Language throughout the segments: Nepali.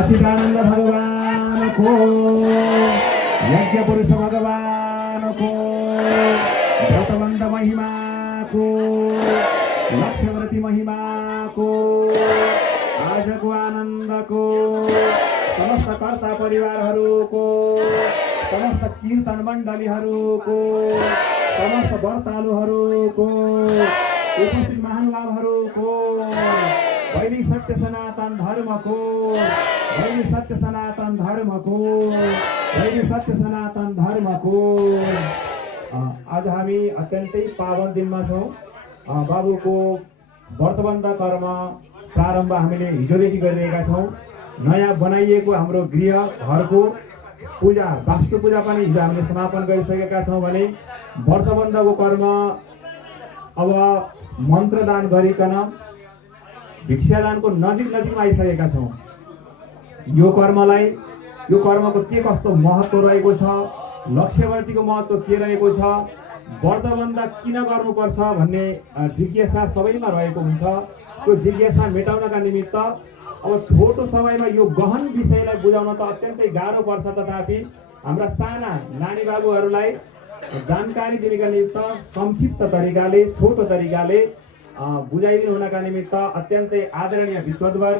सच्चिदानंद भगवान को, यज्ञ पुरुष भगवान को, व्रतबंध महिमा को, लक्ष्यव्रती महिमा को, आजको आनंद को, समस्त कर्ता परिवारहरूको, समस्त कीर्तन मण्डलीहरूको, समस्त व्रतालुहरूको, उपस्थित महानुभावहरूको, वैदिक सत्य सनातन धर्मको, वैदिक सत्य सनातन धर्मको, वैदिक सत्य सनातन धर्मको आज हामी अत्यन्तै पावन दिनमा छौँ। बाबुको व्रतबन्ध कर्म प्रारम्भ हामीले हिजोदेखि गरिरहेका छौँ। नयाँ बनाइएको हाम्रो गृह घरको पूजा वास्तु पूजा पनि हिजो हामीले समापन गरिसकेका छौँ भने व्रतबन्धको कर्म अब मन्त्रदान गरिकन भिक्षादानको नजिकमा आइसकेका छौँ। यो कर्मको के कस्तो महत्त्व रहेको छ, लक्ष्यवर्तीको महत्त्व के रहेको छ, व्रतबन्ध किन गर्नुपर्छ भन्ने जिज्ञासा सबैमा रहेको हुन्छ। त्यो जिज्ञासा मेटाउनका निमित्त अब छोटो समयमा यो गहन विषयलाई बुझाउन त अत्यन्तै गाह्रो पर्छ, तथापि हाम्रा साना नानी बाबुहरूलाई जानकारी दिनका निमित्त संक्षिप्त तरिकाले छोटो तरिकाले बुझाइदिनु हुनका निमित्त अत्यन्तै आदरणीय विद्वद्वर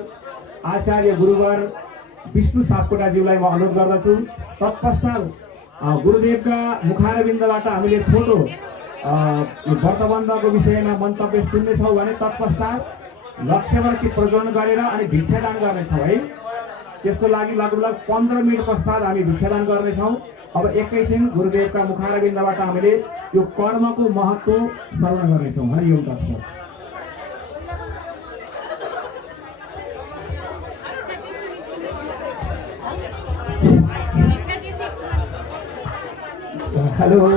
आचार्य गुरुवर विष्णु सापकोटाज्यूलाई म अनुरोध गर्दछु। तत्पश्चात गुरुदेवका मुखारविन्दबाट हामीले छोटो व्रतबन्धको विषयमा मन्तव्य सुन्नेछौँ भने तत्पश्चात लक्ष्यवर्ती प्रज्वलन गरेर अनि भिक्षादान गर्नेछौँ है। त्यसको लागि लगभग 15 मिनट पश्चात हामी भिक्षादान गर्नेछौँ। अब एकैछिन गुरुदेवका मुखारविन्दबाट हामीले यो कर्मको महत्त्व श्रवण गर्नेछौँ। हरिओम तत्सत। हेलो,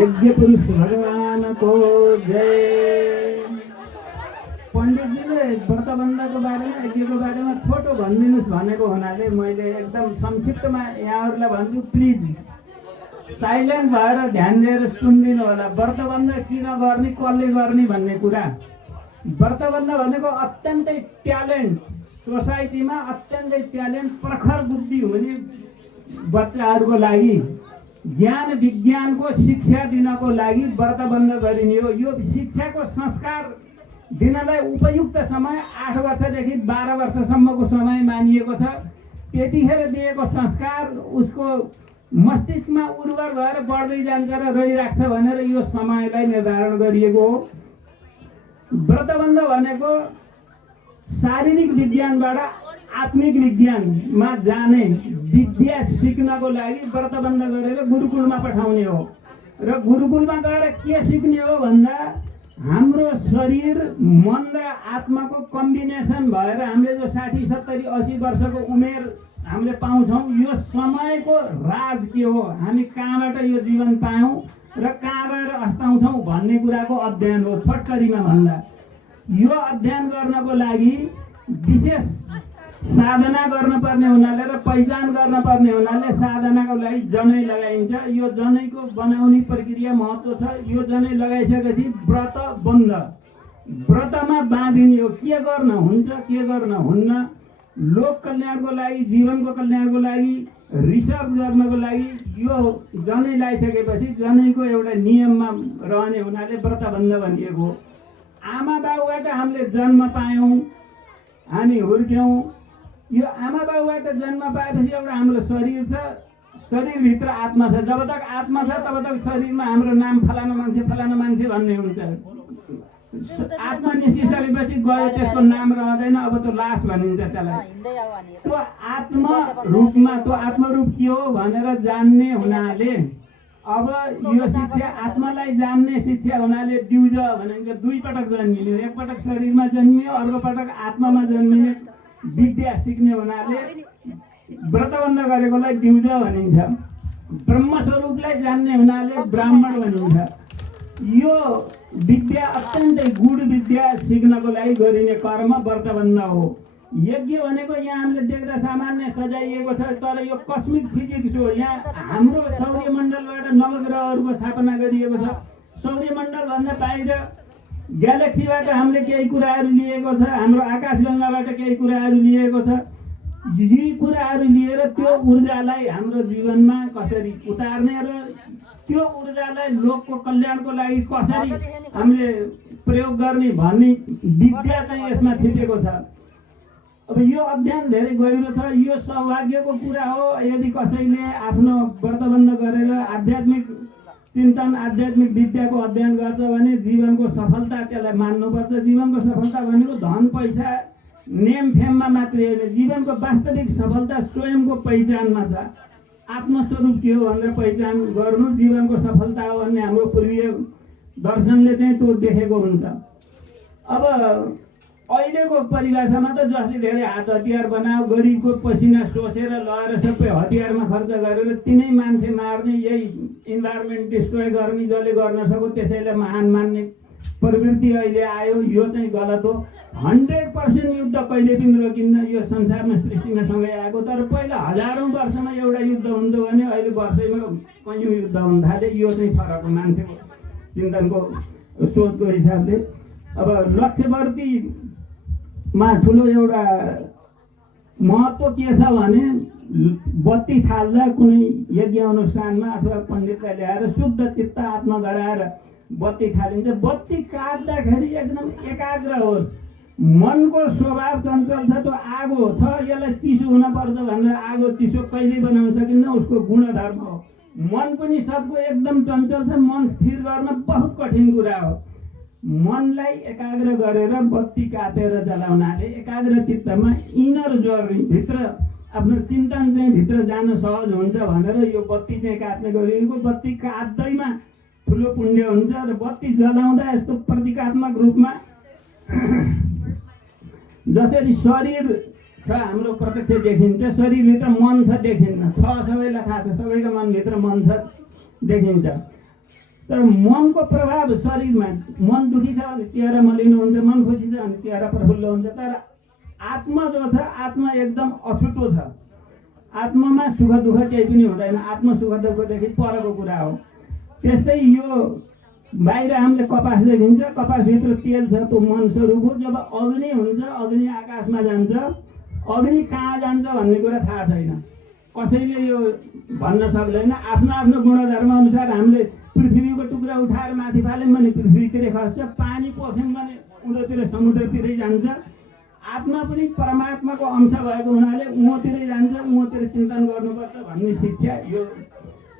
यज्ञ पुरुष भगवान को जय। पण्डितजीले व्रतबन्धको बारेमा यज्ञको बारेमा छोटो भनिदिनुहोस् भनेको हुनाले मैले एकदम संक्षिप्तमा यहाँहरूलाई भन्छु। प्लिज साइलेन्ट भएर ध्यान दिएर सुनिदिनु होला। व्रतबन्ध किन गर्ने, कसले गर्ने भन्ने कुरा। व्रतबन्ध भनेको अत्यन्तै ट्यालेन्ट, सोसाइटीमा अत्यन्तै ट्यालेन्ट प्रखर बुद्धि हुने बच्चाहरूको लागि ज्ञान विज्ञानको शिक्षा दिनको लागि व्रतबन्ध गरिने हो। यो शिक्षाको संस्कार दिनलाई उपयुक्त समय 8 वर्षदेखि 12 वर्षसम्मको समय मानिएको छ। त्यतिखेर दिएको संस्कार उसको मस्तिष्कमा उर्वर भएर बढ्दै जान्छ र रहिराख्छ भनेर यो समयलाई निर्धारण गरिएको हो। व्रतबन्ध भनेको शारीरिक विज्ञानबाट आत्मिक विज्ञानमा जाने विद्या सिक्नको लागि व्रतबन्ध गरेर गुरुकुलमा पठाउने हो। र गुरुकुलमा गएर के सिक्ने हो भन्दा हाम्रो शरीर मन र आत्माको कम्बिनेसन भएर हामीले जो 60, 70, 80 वर्षको उमेर हामीले पाउँछौँ, यो समयको राज के हो, हामी कहाँबाट यो जीवन पायौँ र कहाँ गएर अस्ताउँछौँ भन्ने कुराको अध्ययन हो। छोटकरीमा भन्दा यो अध्ययन गर्नको लागि विशेष साधना गर्नुपर्ने हुनाले र पहिचान गर्नुपर्ने हुनाले साधनाको लागि जनै लगाइन्छ। यो जनैको बनाउने प्रक्रिया महत्त्व छ। यो जनै लगाइसकेपछि व्रतबन्ध, व्रतमा बाँधिने हो। के गर्न हुन्छ, के गर्न हुन्न, लोक कल्याणको लागि, जीवनको कल्याणको लागि, रिसर्च गर्नको लागि यो जनै लगाइसकेपछि जनैको एउटा नियममा रहने हुनाले व्रतबन्ध भनिएको हो। आमा बाबुबाट हामीले जन्म पायौँ, हामी हुर्क्यौँ। यो आमा बाबुबाट जन्म पाएपछि एउटा हाम्रो शरीर छ, शरीरभित्र आत्मा छ। जब तक आत्मा छ तब तक शरीरमा हाम्रो नाम फलाना मान्छे भन्ने हुन्छ। आत्मा निस्किसकेपछि गयो, त्यसको नाम रहँदैन, अब त्यो लास भनिन्छ त्यसलाई। त्यो आत्मरूप के हो भनेर जान्ने हुनाले अब यो शिक्षा आत्मालाई जान्ने शिक्षा हुनाले दिउज भनिन्छ। 2 पटक जन्मिने, एक पटक शरीरमा जन्मियो, अर्को पटक आत्मामा जन्मिने विद्या सिक्ने हुनाले व्रतबन्ध गरेकोलाई दिउज भनिन्छ। ब्रह्मस्वरूपलाई जान्ने हुनाले ब्राह्मण भनिन्छ। यो विद्या अत्यन्तै गूढ विद्या सिक्नको लागि गरिने कर्म व्रतबन्ध हो। यज्ञ भनेको यहाँ हामीले देख्दा सामान्य सजाइएको छ, तर यो कस्मिक फिजिक्स हो। यहाँ हाम्रो सौर्यमण्डलबाट नवग्रहहरूको स्थापना गरिएको छ। सौर्यमण्डलभन्दा बाहिर ग्यालेक्सीबाट हामीले केही कुराहरू लिएको छ, हाम्रो आकाशगङ्गाबाट केही कुराहरू लिएको छ। यी कुराहरू लिएर त्यो ऊर्जालाई हाम्रो जीवनमा कसरी उतार्ने र त्यो ऊर्जालाई लोकको कल्याणको लागि कसरी हामीले प्रयोग गर्ने भन्ने विद्या चाहिँ यसमा थिपेको छ। अब यो अध्ययन धेरै गहिरो छ। यो सौभाग्यको कुरा हो यदि कसैले आफ्नो व्रतबन्ध गरेर आध्यात्मिक चिन्तन आध्यात्मिक विद्याको अध्ययन गर्छ भने जीवनको सफलता त्यसलाई मान्नुपर्छ। जीवनको सफलता भनेको धन पैसा नेम फेममा मात्रै होइन, जीवनको वास्तविक सफलता स्वयंको पहिचानमा छ। आत्मस्वरूप के हो भनेर पहिचान गर्नु जीवनको सफलता हो भन्ने हाम्रो पूर्वीय दर्शनले चाहिँ त्यो देखेको हुन्छ। अब अहिलेको परिभाषामा त जसले धेरै हात हतियार बनायो, गरिबको पसिना सोसेर लगाएर सबै हतियारमा खर्च गरेर तिनै मान्छे मार्ने, यही इन्भाइरोमेन्ट डिस्ट्रोय गर्ने, जसले गर्न सक्यो त्यसैलाई महान मान्ने प्रवृत्ति अहिले आयो। यो चाहिँ गलत हो। 100% युद्ध कहिले पनि रोकिन्न। यो संसारमा सृष्टिमा सँगै आएको, तर पहिला हजारौँ वर्षमा एउटा युद्ध हुन्थ्यो भने अहिले वर्षैमा कैयौँ युद्ध हुन थाले। यो चाहिँ फरक हो मान्छेको चिन्तनको सोचको हिसाबले। अब लक्ष्यवर्तीमा ठुलो एउटा महत्त्व के छ भने बत्ती थाल्दा कुनै यज्ञ अनुष्ठानमा अथवा पण्डितलाई ल्याएर शुद्ध चित्त आत्मा गराएर बत्ती थालिन्छ। बत्ती काट्दाखेरि एकदम एकाग्र होस्। मनको स्वभाव चञ्चल छ, त्यो आगो छ, यसलाई चिसो हुनपर्छ भनेर आगो चिसो कहिल्यै बनाउन सकिन्न, उसको गुणधर्म हो। मन पनि सबको एकदम चञ्चल छ, मन स्थिर गर्न बहुत कठिन कुरा हो। मनलाई एकाग्र गरेर बत्ती काटेर जलाउनाले एकाग्र चित्तमा इनर जर्नी भित्र आफ्नो चिन्तन चाहिँ भित्र जान सहज हुन्छ भनेर यो बत्ती चाहिँ काट्ने गरिएको। बत्ती काट्दैमा ठुलो पुण्य हुन्छ र बत्ती जलाउँदा यस्तो प्रतीकात्मक रूपमा जसरी शरीर छ हाम्रो प्रत्यक्ष देखिन्छ, शरीरभित्र मन छ देखिन्न, छ सबैलाई थाहा छ, सबैको मनभित्र मन छ देखिन्छ। तर मनको प्रभाव शरीरमा, मन दुखी छ भने चेहरा मलिनो हुन्छ, मन खुसी छ भने चेहरा प्रफुल्ल हुन्छ। तर आत्मा जो छ, आत्मा एकदम अछुटो छ। आत्मामा सुख दुःख केही पनि हुँदैन। आत्मा सुख दुःखदेखि परको कुरा हो। त्यस्तै यो बाहिर हामीले कपास देखिन्छ, कपासभित्र तेल छ, त्यो मन स्वरूप हो। जब अग्नि हुन्छ, अग्नि आकाशमा जान्छ, अग्नि कहाँ जान्छ भन्ने कुरा थाहा छैन, कसैले यो भन्न सक्दैन। आफ्नो आफ्नो गुणधर्म अनुसार हामीले पृथ्वीको टुक्रा उठाएर माथि फाल्यौँ भने पृथ्वीतिरै खस्छ, पानी पोख्यौँ भने उँधोतिर समुद्रतिरै जान्छ। आत्मा पनि परमात्माको अंश भएको हुनाले उँधोतिरै जान्छ, उँधोतिर चिन्तन गर्नुपर्छ भन्ने शिक्षा यो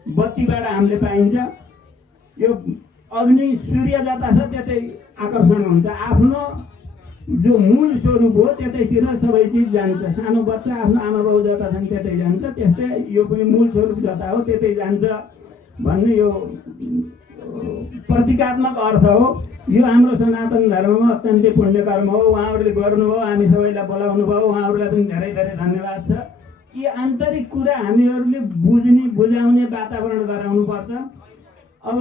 बत्तीबाट हामीले पाइन्छ। यो अग्नि सूर्य जता छ त्यतै आकर्षण हुन्छ। आफ्नो जो मूल स्वरूप हो त्यतैतिर सबै चिज जान्छ। सानो बच्चा आफ्नो आमा बाउ जता छन् त्यतै जान्छ, त्यस्तै यो पनि मूल स्वरूप जता हो त्यतै जान्छ भन्ने यो प्रतीकात्मक अर्थ हो। यो हाम्रो सनातन धर्ममा अत्यन्तै पुण्य कर्म हो। उहाँहरूले गर्नुभयो, हामी सबैलाई बोलाउनु भयो, उहाँहरूलाई पनि धेरै धेरै धन्यवाद छ। यी आन्तरिक कुरा हामीहरूले बुझ्ने बुझाउने वातावरण गराउनुपर्छ। अब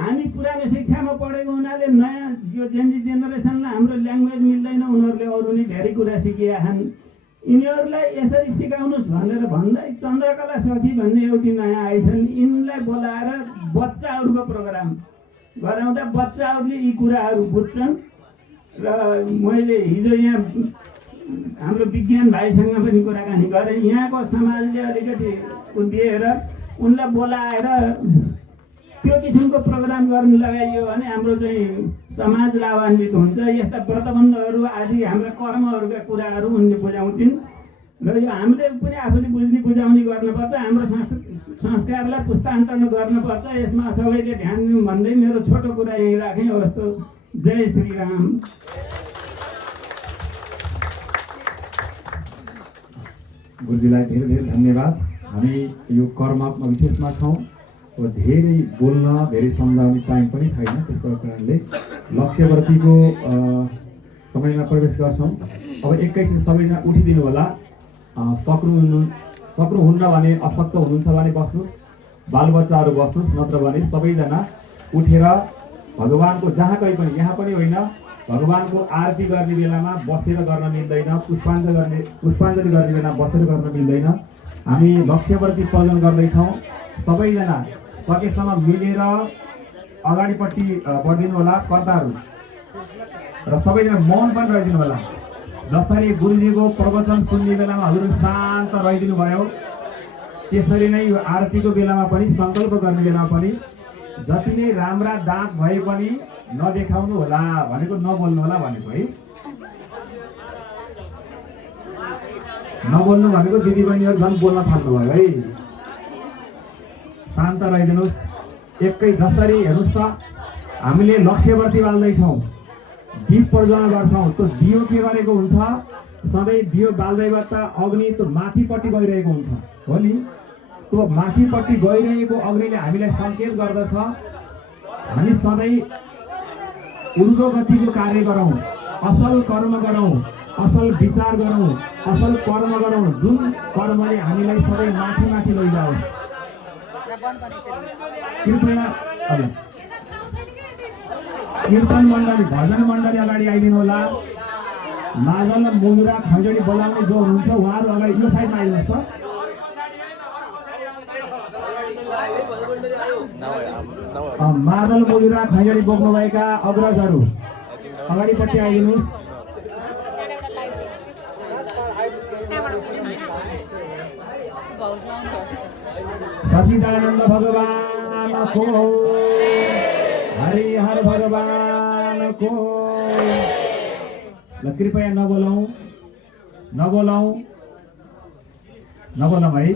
हामी पुरानो शिक्षामा पढेको हुनाले नयाँ यो जेन्जी जेनेरेसनलाई हाम्रो ल्याङ्ग्वेज मिल्दैन, उनीहरूले अरू नै धेरै कुरा सिकिया छन्। यिनीहरूलाई यसरी सिकाउनुहोस् भनेर भन्दै चन्द्रकला सखी भन्ने एउटी नयाँ आइछन्, यिनलाई बोलाएर बच्चाहरूको प्रोग्राम गराउँदा बच्चाहरूले यी कुराहरू बुझ्छन्। र मैले हिजो यहाँ हाम्रो विज्ञान भाइसँग पनि कुराकानी गरेँ। यहाँको समाजले अलिकति उद्धिएर उनलाई बोलाएर त्यो किसिमको प्रोग्राम गर्नु लगाइयो भने हाम्रो चाहिँ समाज लाभान्वित हुन्छ। यस्ता व्रतबन्धहरू आदि हाम्रा कर्महरूका कुराहरू उनले बुझाउँछिन् र यो हामीले पनि आफूले बुझ्ने बुझाउने गर्नुपर्छ। हाम्रो संस्कारलाई पुस्तान्तरण गर्नुपर्छ। यसमा सबैले ध्यान दिउँ भन्दै मेरो छोटो कुरा यहीँ राखेँ। हवस् त, जय श्री राम। गुरुजीलाई धेरै धेरै धन्यवाद। हामी यो कर्ममा विशेषमा छौँ, धेरै बोल्न धेरै सम्झाउने टाइम पनि छैन, त्यसको कारणले लक्ष्यवर्तीको समयमा प्रवेश गर्छौँ। अब एकैछिन सबैजना उठिदिनु होला। सक्नुहुन्न भने अशक्त हुनुहुन्छ भने बस्नुहोस्, बालबच्चाहरू बस्नुहोस्, नत्र भने सबैजना उठेर भगवानको जहाँ कहीँ पनि, यहाँ पनि होइन, भगवानको आरती गर्ने बेलामा बसेर गर्न मिल्दैन, पुष्पाञ्जली गर्ने बेला बसेर गर्न मिल्दैन। हामी लक्ष्यवर्ती प्रजन गर्दैछौँ। सबैजना सकेसम्म मिलेर अगाडिपट्टि बढिदिनु होला। कर्ताहरू र सबैजना मौन पनि रहिदिनु होला। जसरी गुरुजीको प्रवचन सुन्ने बेलामा हजुर शान्त रहिदिनु भयो, त्यसरी नै यो आरतीको बेलामा पनि सङ्कल्प गर्ने बेलामा पनि जति नै राम्रा दाँत भए पनि नदेखाउनु होला भनेको, नबोल्नु होला भनेको है। नबोल्नु भनेको दिदीबहिनीहरू झन् बोल्न थाल्नुभयो है। शान्त रहिदिनुहोस्। एकै जसरी हेर्नुहोस् त, हामीले लक्ष्यवर्ती बाल्दैछौँ, दीप प्रज्वलन गर्छौँ, त्यो दियो के गरेको हुन्छ, सधैँ दियो बाल्दैबाट अग्नि त्यो माथिपट्टि गइरहेको हुन्छ हो नि। त्यो माथिपट्टि गइरहेको अग्निले हामीलाई सङ्केत गर्दछ हामी सधैँ ऊर्ध्व गतिको कार्य गरौँ, असल कर्म गरौँ, असल विचार गरौँ, असल कर्म गरौँ, जुन कर्मले हामीलाई सधैँ माथि माथि लैजाओस्। कृपया कीर्तन मण्डली, भजन मण्डली अगाडि आइदिनु होला। मादल मुजुरा खैँजडी बोलाउने जो हुनुहुन्छ उहाँहरू अगाडि यो साइडमा आइदिनुहोस् त। मादल मुजुरा खैँजडी बोक्नुभएका अग्रजहरू अगाडिपट्टि आइदिनुहोस्। सचिदानन्द भगवानको, हरिहर भगवानको। ल कृपया नबोलौँ है।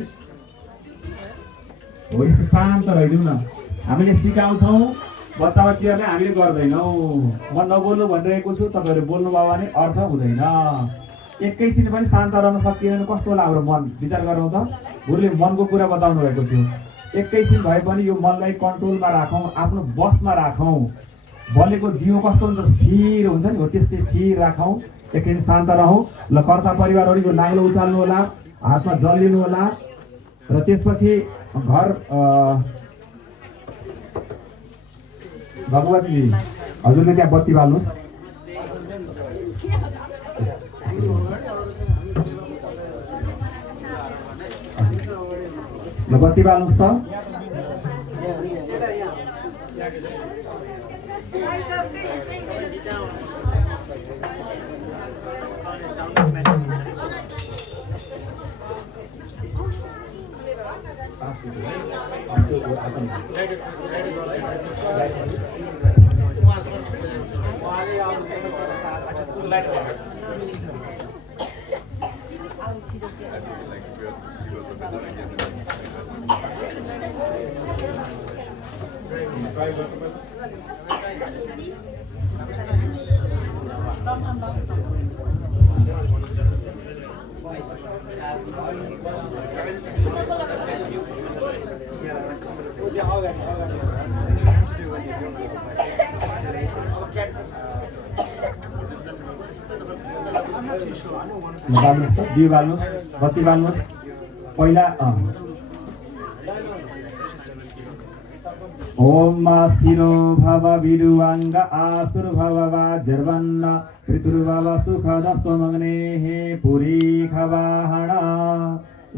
हो यस्तो शान्त रहिदिउँ न। हामीले सिकाउँछौँ, बच्चा बच्चीहरूले हामीले गर्दैनौँ। म नबोल्नु भनिरहेको छु, तपाईँहरू बोल्नुभयो भने अर्थ हुँदैन। एकैछिन पनि शान्त रहन सकिएन कस्तो होला हाम्रो मन, विचार गरौँ त। गुरुले मनको कुरा बताउनु भएको थियो, एकैछिन भए पनि यो मनलाई कन्ट्रोलमा राखौँ, आफ्नो बसमा राखौँ। बलेको दियो कस्तो हुन्छ, स्थिर हुन्छ नि, हो त्यस्तै स्थिर राखौँ। एकछिन शान्त रहौँ। ल कर्ता परिवारहरू यो नाङ्लो उचाल्नु होला, हातमा जल लिनु होला र त्यसपछि घर भगवती हजुरले त्यहाँ बत्ती बाल्नुहोस्। ल बत्ती बाल्नुहोस् त। दियो बाल्नुहोस्, बत्ती बाल्नुहोस् पहिला। ओम स्थिरो भव विरुवाङ्ग आसुर्भव वाजर्वन्न ऋतुर्भव सुखदस्त्वमग्ने हे पुरी खवाहण।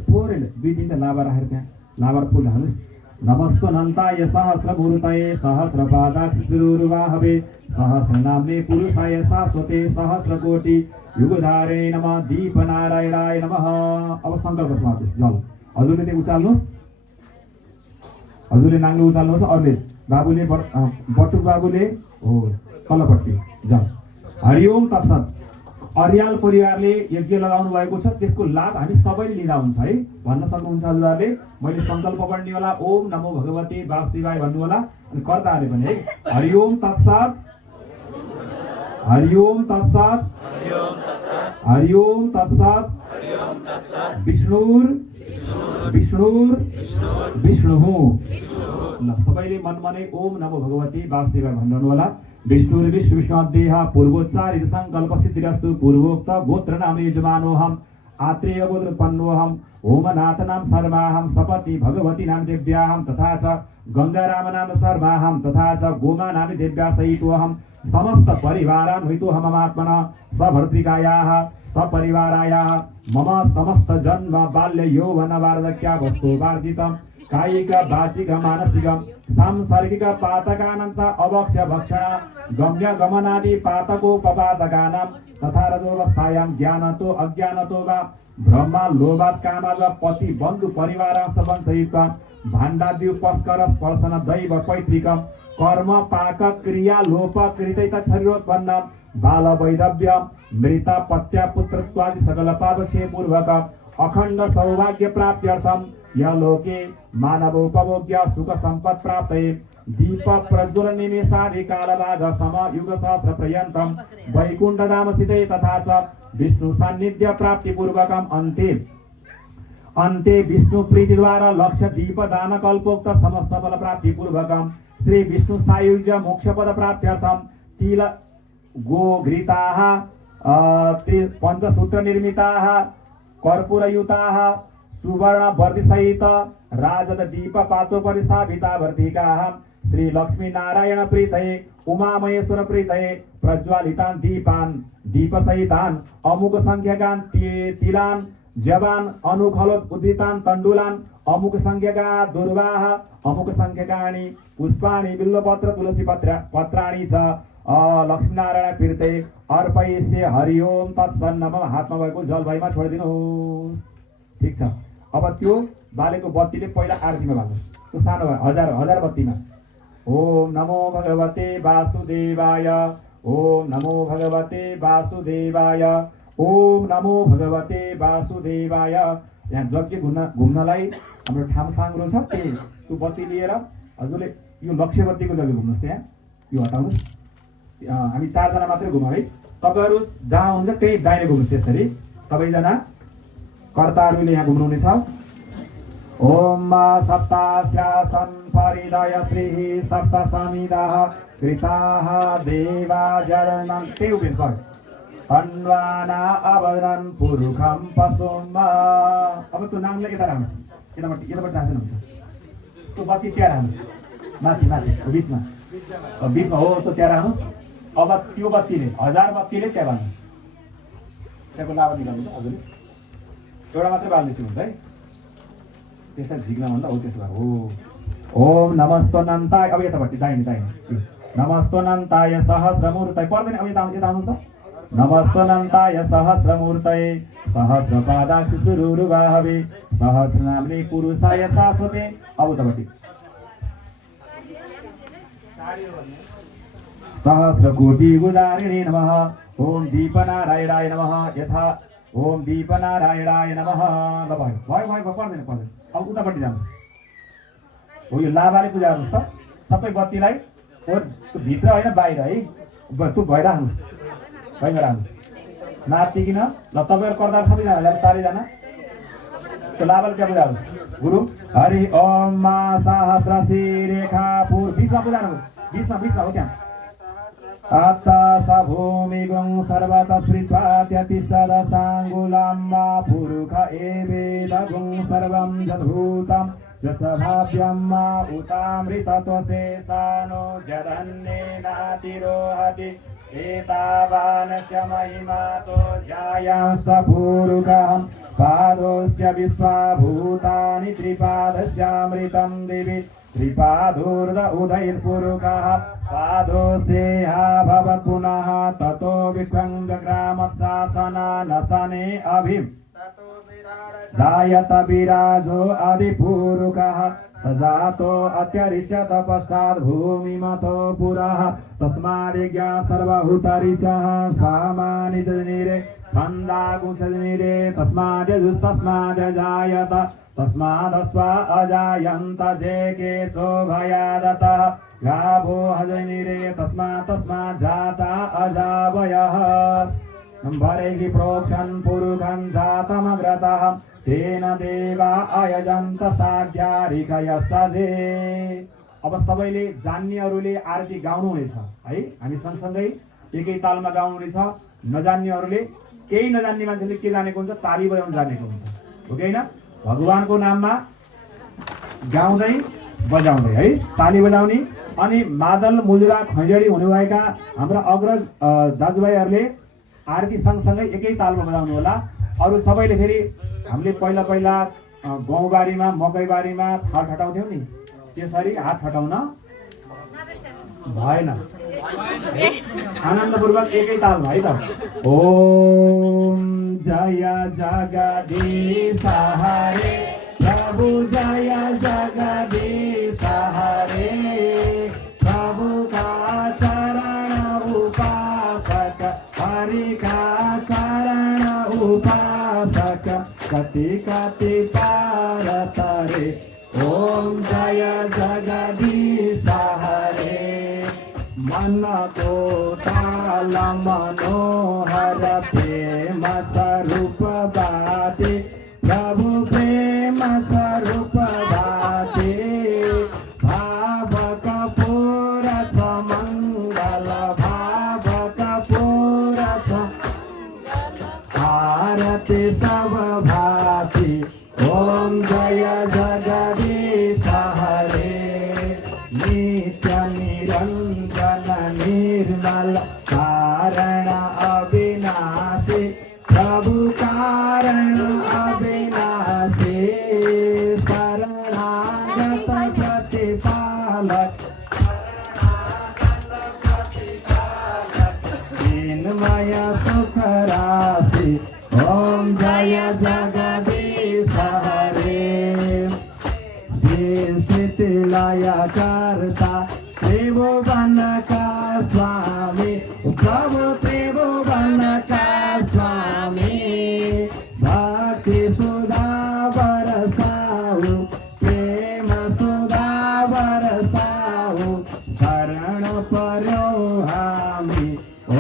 थोरै दुई तिनवटा लाभा राखेर त्यहाँ लाभा फुल हाल्नुहोस्। नमस्कनन्ताय सहस्रमूर्तये सहस्रपादाक्षिरुर्वाहवे सहस्रनाम्ने पुरुषाय शाश्वते सहस्रकोटि युगधारे नमः दीपनारायणाय नमः। अब सङ्कल्प समाप्त जल हजुरले त्यो उचाल्नुहोस्, हजुरले नाङ्लो उचाल्नुहोस्। अरूले बाबुले बटुक बाबुले हो तलपट्टि जल। हरिओम तत्सत। अर्याल परिवारले यज्ञ लगाउनु भएको छ, त्यसको लाभ हामी सबैले लिँदा हुन्छ है। भन्न सक्नुहुन्छ हजुरहरूले। मैले सङ्कल्प गर्ने होला, ओम नमो भगवते वासुदेवाय भन्नु होला। अनि कर्ताहरूले पनि है हरिओम तत्सत, हरिओम तत्सत, हरिओम तत्सत। विष्णुर विष्णुर विष्णुः। ल सबैले मनमा नै ओम नमो भगवते वासुदेवाय भन्नु होला। विष्णुर विष्णु विष्णुदेह पूर्वोच्चारित संकल्प सिद्धिरस्तु। पूर्वोक्त गोत्र नाम यजमानोऽहम् आत्रेय गोत्र पन्नोऽहम् ओमनाथ नाम शर्माहम् सपति भगवती नाम देव्याहम् तथा च गंगाराम नाम शर्माहम् तथा च गोमा नाम देव्या सहितोऽहम् समस्त परिवारान् हुतोऽहममात्मनः स्वभर्तृकायाः सपरिवारायाः मम समस्त जन्म बाल्य यौवन वार्धक्यावस्थो वर्जितं कायिक वाचिक मानसिक सांसर्गिक पातकानन्त अवक्ष भक्षण गम्य गमनादि पातकोपपातकानां तथा रजोवस्थायां ज्ञानतो अज्ञानतो वा ब्रह्मा लोभात् कामात् वा पति बन्धु परिवारांशवंशयुक्ता भाण्डाद्युपस्कर स्पर्शन दैव पैतृक कर्म पाक क्रिया लोप कृतैत शरीरोत्पन्न बाल वैधव्य मृत पत्या पुत्रत्वादि सकल पापक्षय पूर्वक अखण्ड सौभाग्य प्राप्त्यर्थम यह लोके मानवोपभोग्य सुख संपत् प्राप्तये दीप प्रज्वल निमेषादि कालभाग सम युग सहस्र पर्यन्तम वैकुण्ठ धाम स्थिते तथा च विष्णु सान्निध्य प्राप्ति पूर्वकम अन्ते विष्णु प्रीति द्वारा लक्ष्य दीप दान कल्पोक्त समस्त फल प्राप्ति पूर्वकम श्री विष्णु सायुज्य मोक्ष पद प्राप्त्यर्थम तिल गो घृताः पंचसूत्र निर्मिताः कर्पूरयुताः सुवर्ण वर्ति सहित राजद दीप पातोपरि स्थापिता वर्तिकाः श्री लक्ष्मी नारायण प्रीतये उमा महेश्वर प्रीतये प्रज्वालितान् दीपान् दीप सहितान् अमुक संख्यकान् तिलान् जवान अनुखलोत उद्दितान् तण्डुलान् अमुक संख्यका दुर्वाः अमुक संख्यकानि पुष्पाणि बिल्वपत्र तुलसी पत्राणि च लक्ष्मीनारायण प्रीते अर्पयिष्ये हरि ओम तत्सन्नम हातमा भएको जल भैमा छोडिदिनुहोस्। ठीक छ। अब त्यो बालेको बत्तीले पहिला आरतीमा बाल्नु त्यो सानो हजार बत्तीमा ओम नमो भगवते वासुदेवाय ओम नमो भगवते वासुदेवाय ओम नमो भगवते वासुदेवाय। यहाँ यज्ञ घुम्नलाई हाम्रो ठाम साङ्ग्रो छ त्यो बत्ती लिएर हजुरले यो लक्ष्य बत्तीको जग्गा घुम्नुहोस्। त्यहाँ यो हटाउनुहोस्। हामी 4 जना मात्रै घुमौँ है। तपाईहरु जहाँ हुन्छ त्यही दाहिने घुम्नुहोस्। त्यसरी सबैजना कर्ताहरूले यहाँ घुम्नुहुनेछ। ओम सप्तास्यासन परिदय श्रीः सप्त समिदाः कृताः देवा जरणं त्यही उभिन्छ भयो। अन्वाना अवदन पुरुखम पशुम। अब त्यो नामले यता राख्नु यतापट्टि राख्नु हुन्छ। त्यो बत्ती त्यहाँ राख्नुहोस् माथि बिचमा हो त्यो त्यहाँ राख्नुहोस्। अब त्यो बत्तीले 1000 बत्तीले त्यहाँ बाल्नुहोस्। त्यहाँको लाभा निकाल्नु हजुरले एउटा मात्रै बाल्दैछु हुन्छ है। त्यसलाई झिक्न भन्दा हो त्यसो भए हो। ओम नमस्तोऽनन्ताय अब यतापट्टि दाहिने नमस्तोऽनन्ताय सहस्रमूर्तये पर्दैन। अब यता आउनु त नमस्तोऽनन्ताय सहस्रमूर्तये सहस्रपादाक्षि सुरुरुवाहवे सहस्रनाम्ने पुरुषाय शाश्वते। अब उतापट्टि सहस्रकोटि उदारिणे नमः। ओम दीपनारायणाय नमः यथा ओम दीपनारायणाय नमः। ल भयो पर्दैन। अब उतापट्टि जानुहोस्। हो यो लाभाले पूजा गर्नुहोस् त सबै बत्तीलाई त्यो भित्र होइन बाहिर है। त्यो भइराख्नुहोस् भइमा राख्नुहोस् नातिकिन। ल तपाईँहरू कर्तार सबैजना 4जना त्यो लाभाले त्यहाँ पूजा गर्नुहोस्। गुरु हरि ओम सहस्रशी रेखा पूर्व बिचमा पूजा गर्नुहोस्। बिचमा हो त्यहाँ अथ स भूमिगुं सर्वत स्मृत्वा त्यतिष्ठद साङ्गुलाम्मा पुरुष एवेदगुं सर्वं यद्भूतं यस्भाव्यम्मा उतामृतत्वशेषानो जधन्येनातिरोहति एतावानस्य महिमातो जायांस पुरुषः पादोस्य विश्वाभूतानि त्रिपादस्यामृतं दिवि त्रिपादोर्ध उदयपुरुषः पादोसेहा भवत् पुनः ततो विक्रमग्रामशासनानशने अभिम् जायत विराजो आदिपुरुषः सजातो अत्यरिच्य तपस्सात् भूमिमतो पुरः तस्मादिज्ञा सर्वभूतरिचः सामानि जनिरे छन्दाकुशनिरे तस्माद् जायत तस्मादस्वा अजायन्त जेके शोभयादतः गावो हजनिरे तस्मात् जाता अजावयः वरैः प्रोक्षन् पुरुषं जातमग्रतः तेन देवा अयजन्त साध्यारिकयसदे। अब सबैले जान्नेहरूले आरती गाउनुहुनेछ है। हामी सँगसँगै एकै तालमा गाउनुहुनेछ। नजान्नेहरूले केही नजान्ने मान्छेले के जानेको हुन्छ ताली बजाउन जानेको हुन्छ हो कि हैन। भगवानको नाममा गाउँदै बजाउने है, ताली बजाउने। अनि मादल मुजुरा खैँजडी हुनुभएका हाम्रा अग्रज दाजुभाइहरूले आरती सँगसँगै एकै तालमा बजाउनु होला। अरू सबैले फेरि हामीले पहिला पहिला गहुँबारीमा मकैबारीमा थाल ठटाउँथ्यौँ नि, त्यसरी हात ठटाउन भएन। आनन्दपूर्वक एकै तालमा है त। ओम जय जगदीश हरे प्रभु, जय जगदीश हरे प्रभु का शरण उपासक, हरि का शरण उपासक, कति कति पार तरे। ओम जय जगदीश हरे मन को ताल मनोहर प्रेम स्वरूप बाते, प्रभु प्रेम स्वरूप बाते, भाव कपूरथ मंगल भाव कपूरथ आरती सब भाती। ओम जय जगदीश हरे नित्य निरंजन निर्मल कारण अविनाशी, प्रभु कारण अविनाशी, शरणागत प्रतिपालक, दीनमय सुख राशि। ओम जय जगदीश हरे लय करता त्रिभुवन का स्वामी, प्रभु त्रिभुवन का स्वामी, भक्ति सुधा बरसाऊ, प्रेम सुधा बरसाऊ, शरण परो हामी।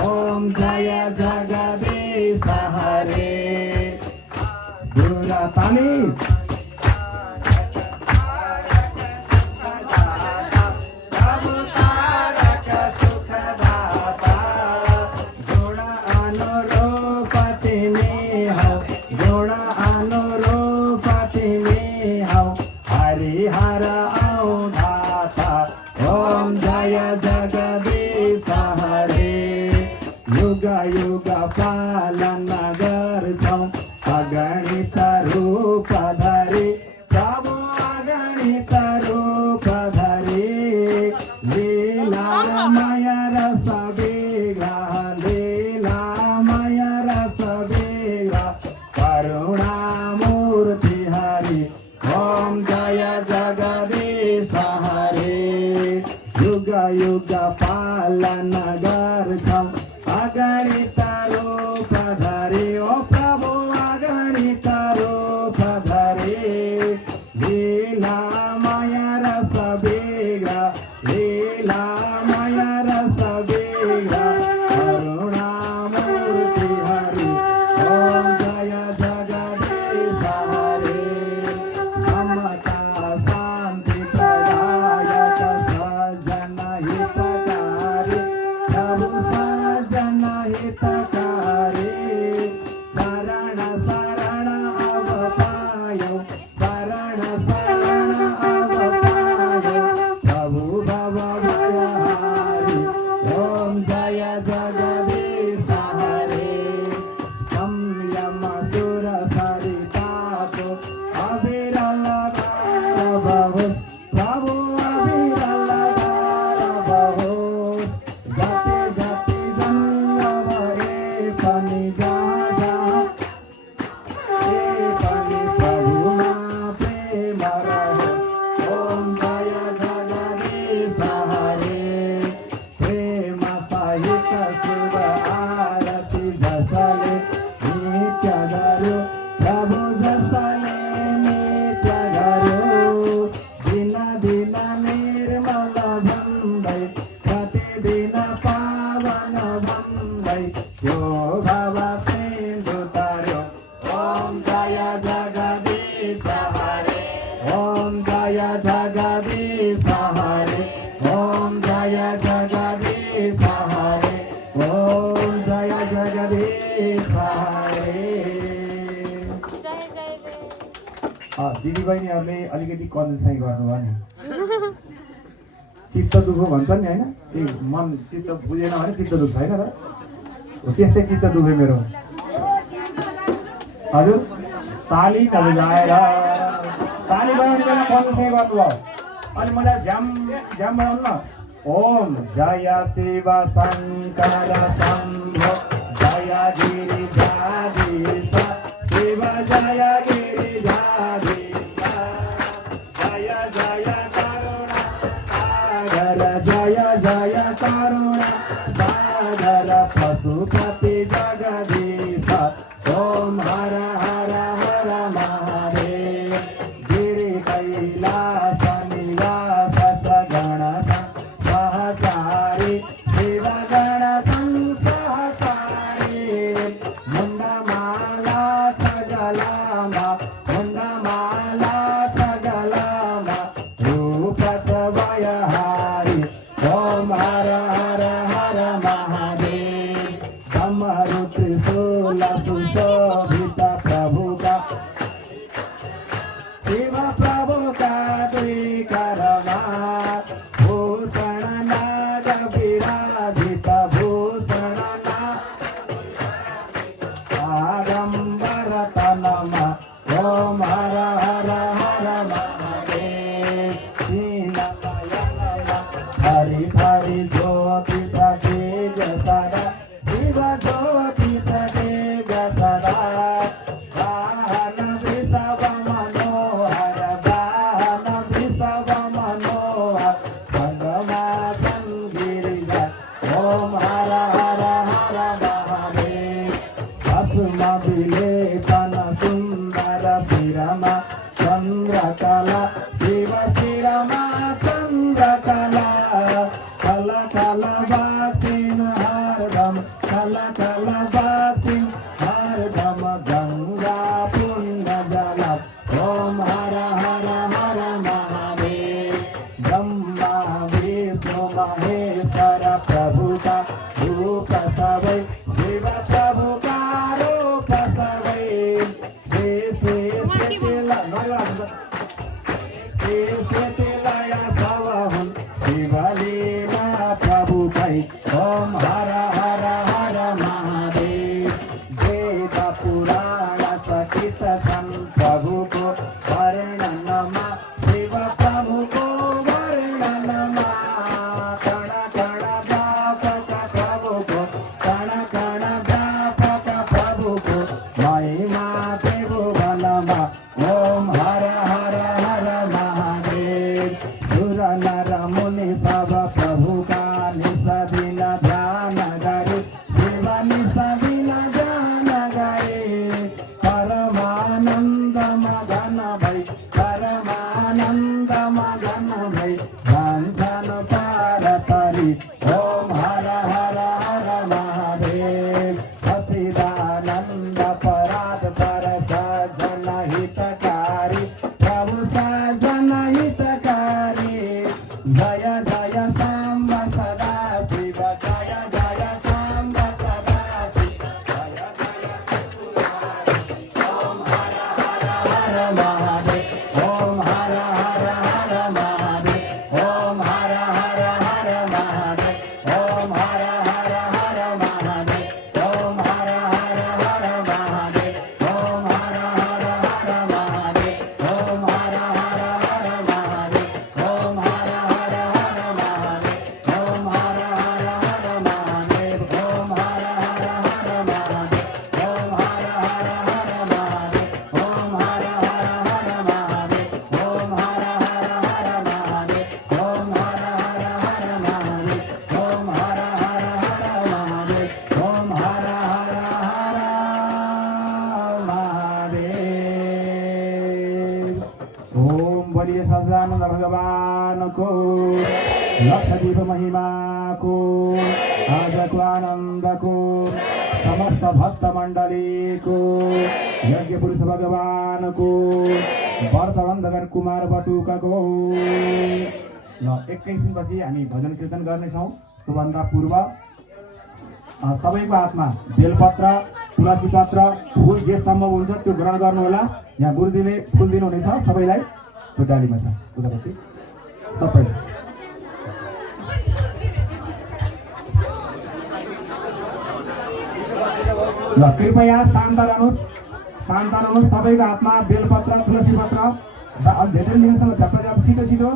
ओम जय जगदीश हरे दुरातानी युग पालन गर्छौ अगणित रूप धरी, प्रभु अगणित रूप धरी, लीलामय रस विग्रह, लीलामय रस विग्रह, करुणामूर्ति हरि। ओम जय जगदीश हरे युग युग पालन गर्छौ अगणित रूप धरी, ओ प्रभु अगणित रूप धरी, लीलामय रस विग्रह, लीलामय रस विग्रह, करुणामूर्ति हरि। ओम जय जगदीश हरे समता शांति प्रदायक, सज्जन हितकारी, प्रभु हितकारी, शरण शरण अवतायो, शरण शरण अवतायो, प्रभु भव भयहारी। ओम जय जगदीश हरे संयम सुर सरितापो, अविरल गारबहु, प्रभु अविरल गारबहु, जति जति पनि गाजा पनि प्रभुमा प्रेम रहे। ओम जय जगदीश हरे प्रेम सहित शुभ आरती जसले नित्य गरु, प्रभु जसले नित्य गरु, दिन दिन निर्मल भन्दै, प्रतिदिन पावन भन्दै, यो भव सिन्धु तर्यो। ओम जय जगदीश हरे ओम जय जगदीश हरे ओम जय जगदीश हरे ओम जय जगदीश हरे। दिदी बहिनीहरूले अलिकति कन्जुसाइ गर्नुभयो नि। चित्त दुख्यो भन्छन् नि होइन, त्यही मन चित्त बुझेन भने चित्त दुख्छ होइन र, त्यस्तै चित्त दुख्यो मेरो। हजुर ताली बजाएर ताली बजाउने बेला मनसँग गर्नुभयो। अनि मलाई झ्याम झ्याम बनाउनु न। ओम जय शिव शङ्कर शम्भो जय गिरिजाधीश शिव जय गिरिजाधीश जय जय करुणा सागर जय जय करुणा सागर पशुपति जगदीश ओम हर हर हर महादेव गिरि कैलास निवास सगण सहचारी शिव गण सहचारी मुंडमाला सगलामा मुंडमाला सगलामा रूप सवयहारी ओम हर हर हर महादेव डमरू त्रिशूल सुशोभित प्रभु का शिव प्रभु का द्विकरमा भूषण नाग विराजित भूषण आडंबर तनमा ओम हर हर हर महादेव हरि हरि ज्योति तेज सदा शिव ज्योति तेज सदा वाहन वृषभ मनोहर वाहन वृषभ मनोहर भगवान गिरिजा ओम हर हर हर महादेव भस्म विलेपन सुंदर शिरमा चंद्रकला शिव शिरमा चंद्रकला कल कल बासिन हरदम कल कल बासिन हरदम गंगा पुण्य जल ओम हर हर हर महादेव ब्रह्मा विष्णु महेश्वर प्रभु का रूप सवै शिव प्रभु का रूप सवै शिवलीला प्रभु भै ओम हर हर हर महादेव वेद पुराण सहित प्रभु को वर्णनमा शिव प्रभु को वर्णनमा कण कण व्यापक प्रभु को कण कण व्यापक प्रभु को महिमा त्रिभुवनमा ओम हर हर हर महादेव सुर नर मुनि सब प्रभु का निसदिन ध्यान गरे शिव निसदिन ध्यान गरे परमानंद मगन भई परमानंद मगन भई धन धन पार तरी ओम हर हर हर महादेव सचिदानंद परात पर सज्जन हितकारी प्रभु सज्जन हितकारी जय जय सांब सदा शिव जय जय सांब सदा शिव जय जय ओम हर हर हर महादेव ओम हर हर हर महादेव ओम हर हर हर महादेव ओम हर हर हर महादेव ओम हर हर हर महादेव ओम हर हर हर महादेव ओम हर हर हर महादेव ओम हर हर हर महादेव ओम हर हर हर महादेव ओम हर हर हर महादेव ओम हर हर हर महादेव ओम हर हर हर महादेव ओम हर हर हर महादेव ओम हर हर हर महादेव ओम हर हर हर महादेव ओम हर हर हर महादेव। ओम बोलिए सच्चिदानंद भगवान को लक्षद्वीप महिमा को आजको आनंद को समस्त भक्त मंडली को यज्ञ पुरुष भगवान को व्रतबन्धन कुमार बटुका को ल एकैछिनपछि हामी भजन कीर्तन गर्नेछौँ। त्योभन्दा पूर्व सबैको हातमा बेलपत्र तुलसी पत्र फुल जे सम्भव हुन्छ त्यो ग्रहण गर्नुहोला। यहाँ गुरुदेवले फुल दिनुहुनेछ सबैलाई। त्यो डालीमा छ उतापट्टि सबै ल कृपया शान्त रहनुहोस् सबैको हातमा बेलपत्र तुलसी पत्र धेरै लिनुहोस् झ्याप छिटो छिटो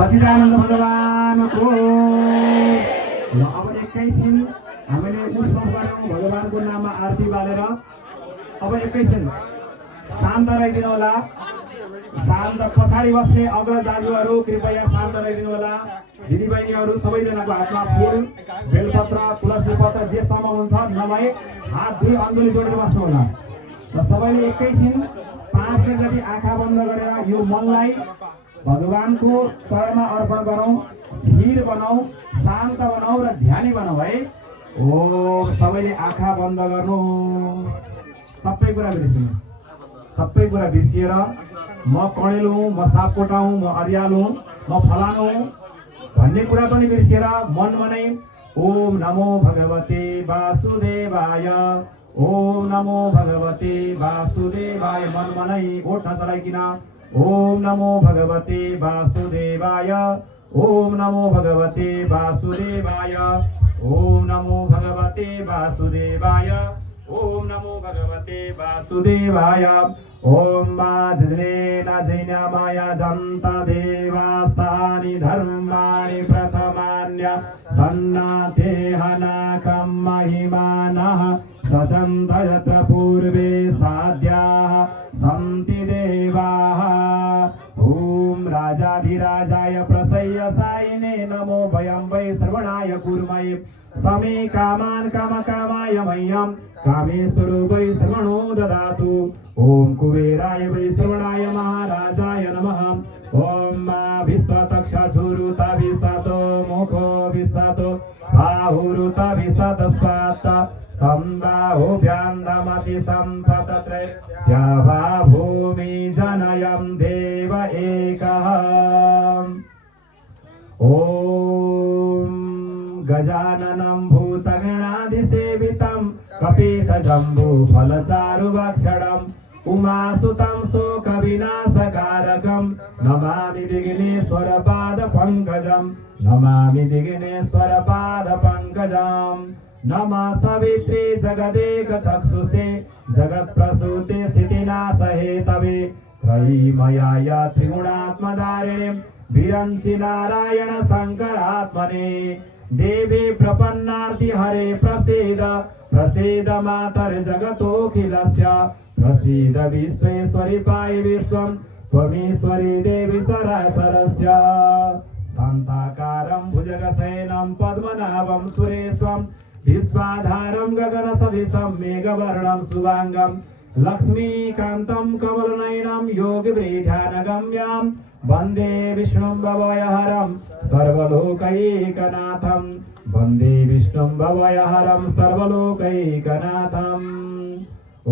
सच्चिदानन्द भगवानको ल अब एकैछिन हामीले उत्सव गरौँ भगवानको नाममा आरती बालेर अब एकैछिन शान्त रहिदिनु होला शान्त पछाडि बस्ने अग्रज दाजुहरू कृपया शान्त रहिदिनु होला दिदीबहिनीहरू सबैजनाको हातमा फुल बेलपत्र तुलसी पत्र जेसम्म हुन्छ नभए हात दुई अङ्गुली जोडेर बस्नु होला र सबैले एकैछिन 5 मिनट जति आँखा बन्द गरेर यो मनलाई भगवानको चरणमा अर्पण गरौँ धीर बनाऊ शान्त बनाऊ र ध्यानी बनाऊ है ओम सबैले आँखा बन्द गर्नु सबै कुरा बिर्सिएर म कणेलो हुँ म सापकोटा हुँ म अरियाल हुँ म फलानु हुँ भन्ने कुरा पनि बिर्सिएर मनमा नै ओम नमो भगवते वासुदेवाय ओम नमो भगवते वासुदेवाय मनमा नै ओठ नचलाइकिन ओम नमो भगवते वासुदेवाय ओम नमो भगवते वासुदेवाय ओम नमो भगवते वासुदेवाय ओम नमो भगवते वासुदेवाय ओम मा जनेन जैनमाया जन्ता देवास्तानि धर्माणि प्रथमान्य सन्नाते हनाकं महिमानः सचन्त यत्र पूर्वे साध्याः सन्ति देवाः ओम राजाधिराजाय प्रसय्यसायिने नमो वयं वै श्रवणाय कुर्महे समे कामान् कामकामाय मह्यं कामेश्वरो वै श्रवणो ददातु ओम कुबेराय वै श्रवणाय महाराजाय नमः ओम मा विश्वतक्षासुरुता विश्वतो मुखो विश्वतो बाहुरुता विश्वतस्पात संबाहो व्यान्दमति सम्पतत्रे यावा भूमि जनयं देव एकः ओम गजाननं भूतगणाधिसेवितं कपितजम्बूफलचारुभक्षणम् उमासुतं शोकविनाशकारकं नमामि विघ्नेश्वरपादपङ्कजं नमामि विघ्नेश्वरपादपङ्कजं नमः सवित्रे जगदेकचक्षुषे जगत्प्रसूते स्थितिनाशहेतवे त्रयीमयाय त्रिगुणात्मधारिणीं विरञ्चि नारायण शङ्करात्मने देवी प्रपन्नार्ति हरे प्रसीद प्रसीद मातर जगतोऽखिलस्य प्रसीद विश्वेश्वरि पाहि विश्वं त्वमीश्वरी देवी चराचरस्य शान्ताकारं भुजगशयनं पद्मनाभं सुरेशं विश्वाधारं गगनसदृशं मेघवर्णं शुभाङ्गं लक्ष्मीकान्तं कमलनयनं योगिवृद्धानगम्यं वन्दे विष्णुं भवयहरं सर्वलोकैकनाथं वन्दे विष्णुं भवयहरं सर्वलोकैकनाथम्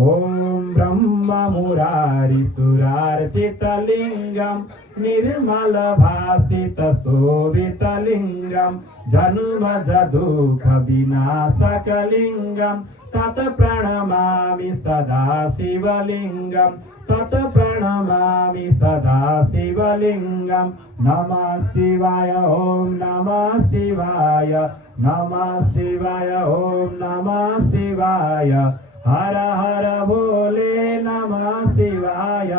ओम ब्रह्ममुरारिसुरार्चितलिङ्गं निर्मलभासितशोभितलिङ्गं जन्मजदुःखविनाशकलिङ्गं तत् प्रणमामि सदा शिवलिङ्गं तत् प्रणमामि सदा शिवलिङ्गं नमः शिवाय ओम नमः शिवाय नमः शिवाय ओम नमः शिवाय हर हर भोले नमः शिवाय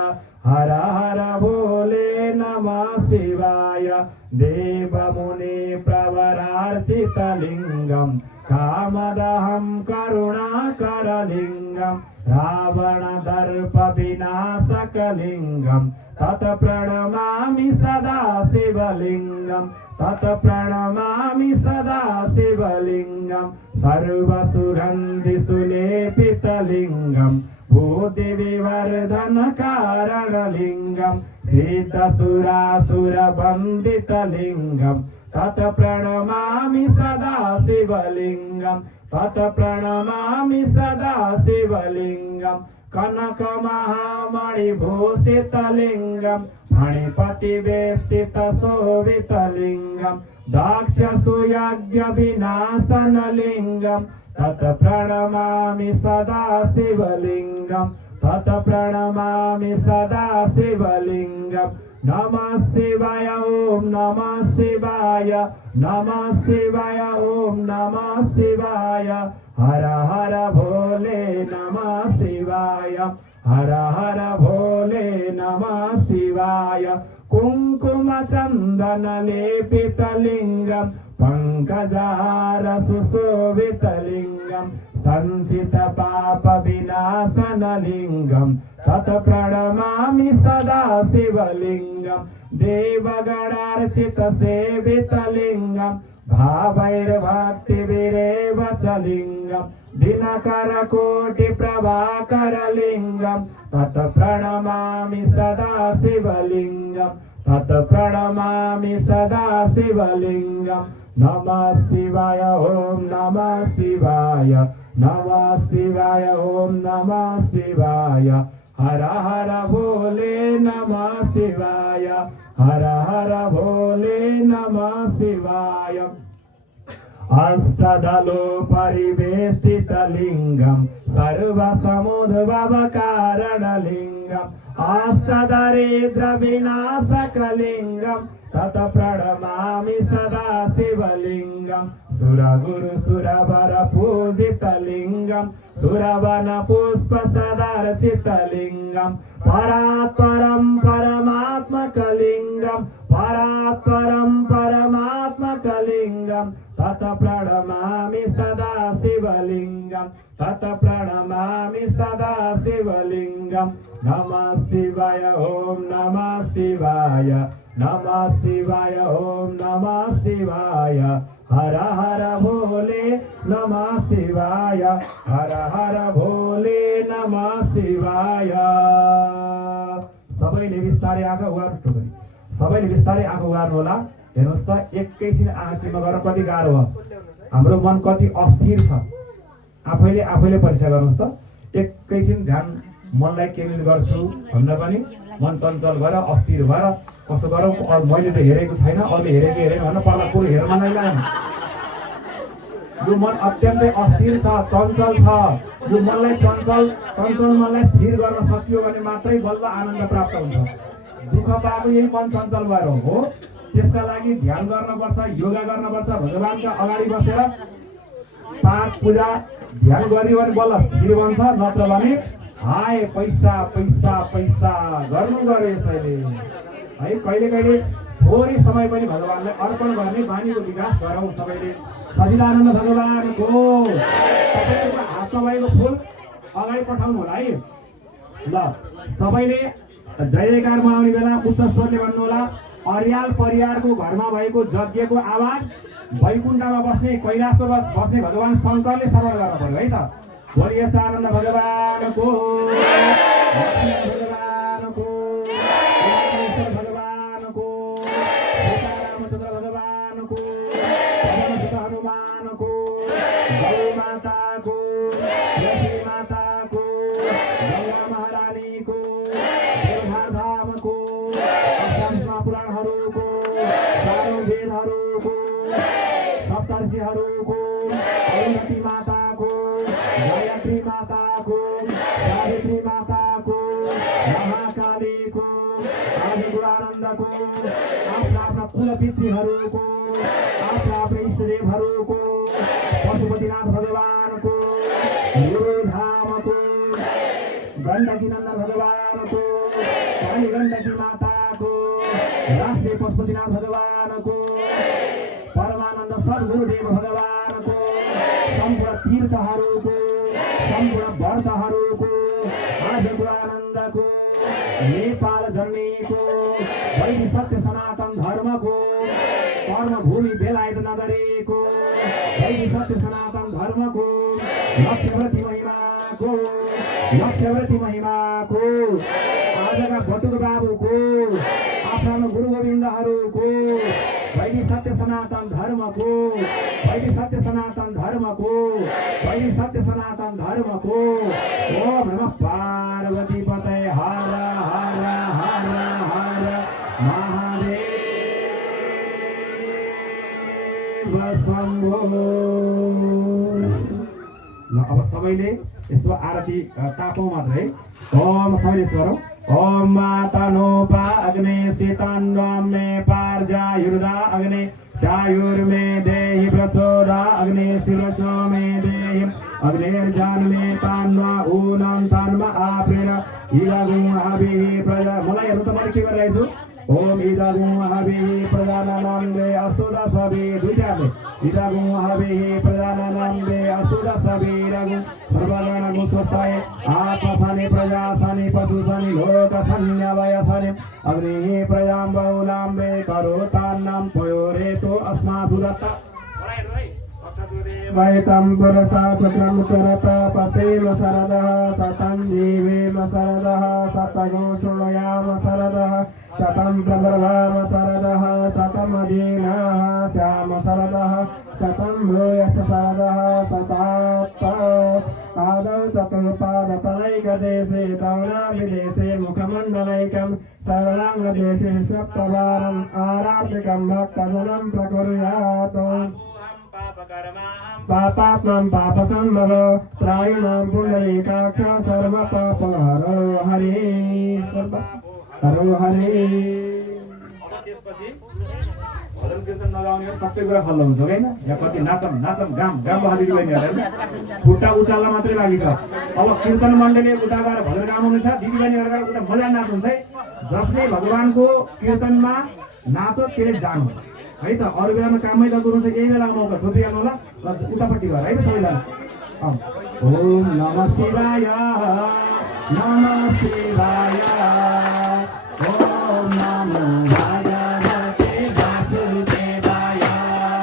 हर हर भोले नमः शिवाय देवमुनि प्रवरार्चितलिङ्गं कामदहं करुणाकरलिङ्गं रावणदर्पविनाशकलिङ्गं तत् प्रणमामि सदा शिवलिङ्गं तत् प्रणमामि सदा शिवलिङ्गं सर्वसुगन्ध सुलेपितलिङ्गं भूदेवीवर्धनकारणलिङ्गं सिद्धसुरासुरवन्दितलिङ्गं तत् प्रणमामि सदा शिवलिङ्गं तत् प्रणमामि सदा शिवलिङ्गं कनकमहामणिभूषितलिङ्गं फणिपतिवेष्टितशोभितलिङ्गं दाक्षसूयज्ञविनाशनलिङ्गं तत् प्रणमामि सदा शिवलिङ्गं तत् प्रणमामि सदा शिवलिङ्गं नमः शिवाय ॐ नमः शिवाय नमः शिवाय ॐ नमः शिवाय हर हर भोले नमः शिवाय हर हर भोले नमः शिवाय कुङ्कुम चन्दन लेपितलिङ्गं पङ्कजहार सुशोभितलिङ्गं संसित पाप विनाशनलिङ्गं तत् प्रणमामि सदा शिवलिङ्गं देवगणार्चित सेवितलिङ्गं भावैर्भक्तिभिरेव च लिङ्गं दिनकरकोटि प्रभाकरलिङ्गं तत् प्रणमामि सदा शिवलिङ्गं तत् प्रणमामि सदा शिवलिङ्गं नमः शिवाय ॐ नमः शिवाय नमः शिवाय ॐ नमः शिवाय हर हर भोले नमः शिवाय हर हर भोले नमः शिवाय अष्टदलो परिवेष्टितलिङ्गं सर्वसमुद्भवकारणलिङ्गम् अष्टदरिद्रविनाशकलिङ्गं तत् प्रणमामि सदा शिवलिङ्गं सुरगुरु सुरवर पूजितलिङ्गं सुरवन पुष्प सदर्शितलिङ्गं परात्परं परमात्मकलिङ्गं परात्परं परमात्मकलिङ्गं तत् प्रणमामि सदा शिवलिङ्गं तत् प्रणमामि सदा शिवलिङ्गं नमः शिवाय ॐ नमः शिवाय नमः शिवाय ॐ नमः शिवाय हर हर भोले नमः शिवाय हर हर भोले नमः शिवाय सबैले बिस्तारै आँखा उगार्नु पर्यो सबैले बिस्तारै आँखा उगार्नु होला हेर्नुहोस् त एकैछिन आँखा चिम्मा गरेर कति गाह्रो हो हाम्रो मन कति अस्थिर छ आफैले परीक्षा गर्नुहोस् त एकैछिन ध्यान मनलाई केन्द्रित गर्छु भन्दा पनि मन चञ्चल भएर अस्थिर भएर कसो गरौँ मैले त हेरेको छैन अरूले हेरेको भनेर पर्ला कुरो हेर्न नै लाग्यो यो मन अत्यन्तै अस्थिर छ चञ्चल छ यो मनलाई चञ्चल मनलाई स्थिर गर्न सकियो भने मात्रै बल्ल आनन्द प्राप्त हुन्छ दुःख पाएको यही मन चञ्चल भएर हो त्यसका लागि ध्यान गर्नुपर्छ योगा गर्नुपर्छ भगवानका अगाडि बसेर पाठ पूजा ध्यान गरियो भने बल्ल स्थिर बन्छ नत्र भने हाय पैसा पैसा पैसा गर्नु गरे यसैले है कहिले थोरै समय पनि भगवानलाई अर्पण गर्ने बानीको विकास गरौँ सबैले सजिलानन्द भगवानको तपाईँको हातमा भएको फुल अगाडि पठाउनु होला है ल सबैले जय जयकारमा आउने बेला उच्च स्वरले भन्नु होला अर्याल परिवारको घरमा भएको यज्ञको आवाज वैकुण्ठमा बस्ने कैलाशमा बस्ने भगवान शङ्करले सर्व गर्न पर्यो है त बोलिए आनन्द भगवानको भगवानको भगवानको सीतारामचन्द्र भगवानको हनुमानको गौ माताको लक्ष्मी माताको गङ्गा महारानीको देवधामको अष्टादश पुराणहरूको चारौँ वेदहरूको सप्तर्षिहरूको औरती माताको गायत्री माताको सावित्री माताको महाकालीको आदिगुणानन्दको आफ्ना कुलपितृहरूको आफ्ना इष्टदेवहरूको पशुपतिनाथ भगवानको योधामको गण्डकीनन्दन भगवानको गण्डकी माताको राष्ट्रिय पशुपतिनाथ भगवानको परमानन्द सद्गुरुदेव भगवानको सम्पूर्ण तीर्थहरूको सम्पूर्ण व्रतहरूको आदिगुणानन्दको नेपाल जन्मेको वैदिक सत्य सनातन धर्मको कर्मभूमि बेलायत नगरेको वैदिक सत्य सनातन धर्मको लक्ष्य लक्ष्यवती महिमाको लक्ष्यवती महिमाको आजका बटुक बाबुको आफ्नो गुरु गोविन्दहरूको वैदिक सत्य सनातन धर्मको वैदिक सत्य सनातन धर्मको वैदिक सत्य सनातन धर्मको ओम नमः पार्वती पतये हर हर हर हर महादेव शम्भो। ल अब सबैले यसको आरती तापौँ मात्रै। ओम सबैले गरौँ। ओम मातनोपा अग्ने सीतान्मे पार्जायुर्दा अग्ने सायुर्मे देहि प्रचोदा अग्ने शिवचो मे देहि अग्नेर्जान्मे तान्वा ऊनं तान्वा आप्रेण इदागुं हविः प्रजा। मलाई हेर्नु त मैले के गरिरहेछु। ओम इदागुं हविः प्रजानानाम्बे अस्तुदसवे दुईटाले इदागुं हविः प्रजानानाम्बे अस्तुदसवे इदागुं सर्वगणगुं स्वसाय आत्मसानि प्रजासानि पशुसानि लोकसन्न्यवयसानि अग्निः प्रजां बहुलाम्बे करोतान्नां पयोरेतो अस्मासु दत्ता। वैतं पुरता प्रक्रम करता पतेम सरदः सतं जीवेम सरदः सतगो शृणुयाम सरदः सतं प्रभवाम सरदः सतमदीनाः श्याम सरदः सतं भूयस सरदः सतात्त पादौ चतुर्पादतनैकदेशे तवनाभिदेशे मुखमण्डलैकं सर्वाङ्गदेशे सप्तवारम् आरार्तिकं भक्तजनं प्रकुर्यात्। पापात्मं पापसम्भव त्रायणां पुण्डरीकाक्ष सर्वपापहरो हरे हरो हरे। त्यसपछि भजन कीर्तन नगाउने सबै कुरा खल्लो हुन्छ हैन। यहाँ कति नाचम नाचम गाम गाम बहादुर दिदीबहिनीहरू खुट्टा उचाल्न मात्रै बाँकी छ। अब कीर्तन मण्डली उता गएर भजन गाउनु छ। दिदीबहिनीहरू उता मजा नाच्नुहुन्छ है। जसले भगवानको कीर्तनमा नाचो त्यसले जानु है त। अरू बेलामा काममै गर्नुहुन्छ यही बेला मौका छोपिहाल्नु होला उतापट्टि गएर है त सबैजना। ओम नमः शिवाय नमः शिवाय ओम नमो भगवते वासुदेवाय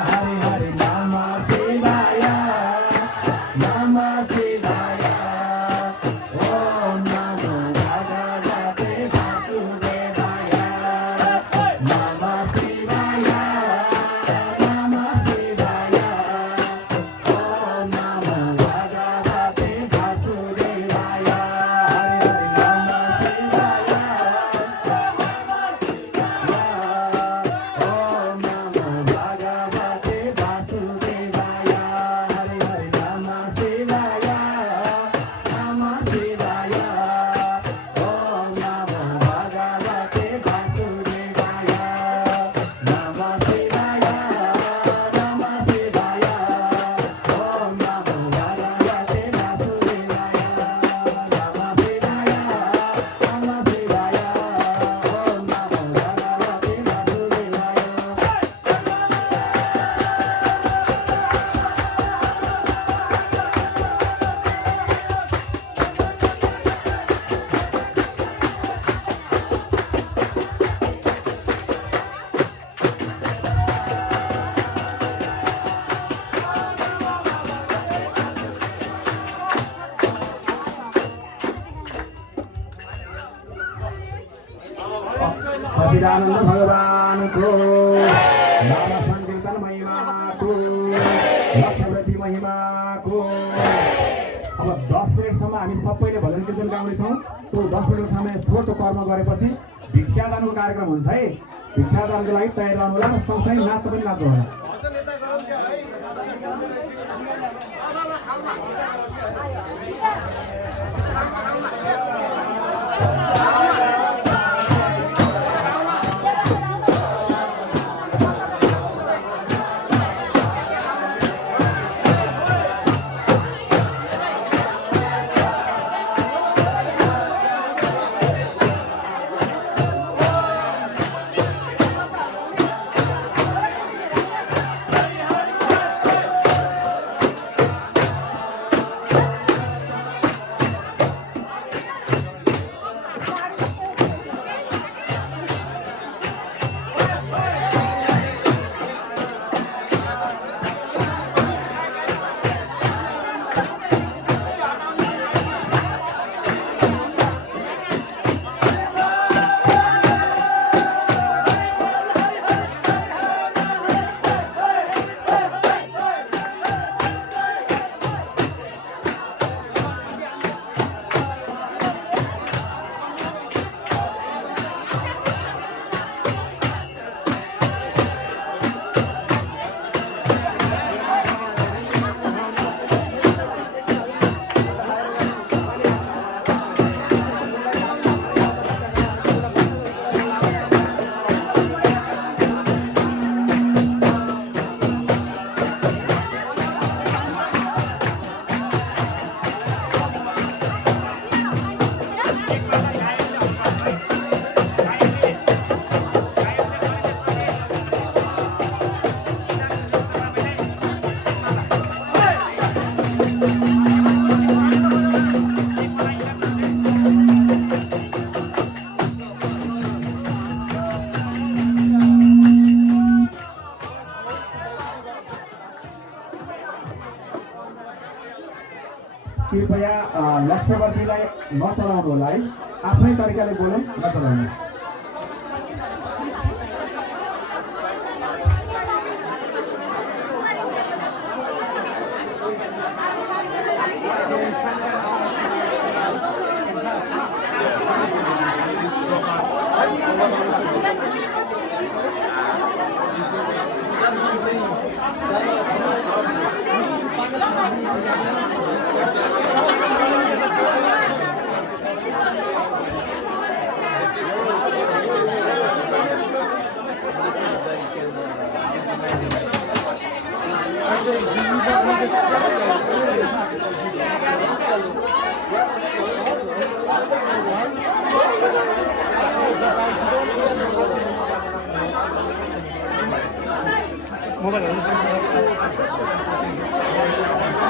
हरि हरि नमः शिवाय नमः शिवाय ओम नमो भगवते वासुदेवाय नमः शिवाय नमः शिवाय ओम नमो भगवते वासुदेवाय हरि हरि नमः शिवाय ओम नमो भगवते वासुदेवाय हरि हरि नमः शिवाय नमः शिवाय ओम नमो भगवते वासुदेवाय नमः शिवाय नमः शिवाय ओम नमो भगवते वासुदेवाय नमः शिवाय नमः शिवाय ओम नमो भगवते वासुदेवाय। सच्चिदानंद भगवान को नाम संकीर्तन महिमा को लक्ष्यवती महिमा को। अब 10 मिनटसम्म हामी सबैले भजन कीर्तन गाउनेछौँ। त्यो 10 मिनटको समय छोटो कर्म गरेपछि भिक्षादानको कार्यक्रम हुन्छ है। भिक्षादानको लागि तयार रहनु होला र सँगसँगै नाच्न पनि नाच्नु होला। कृपया लक्ष्यवर्तीलाई नचलाउनु होला है, आफ्नै तरिकाले बोलौँ, नचलाउनु। मोबाइल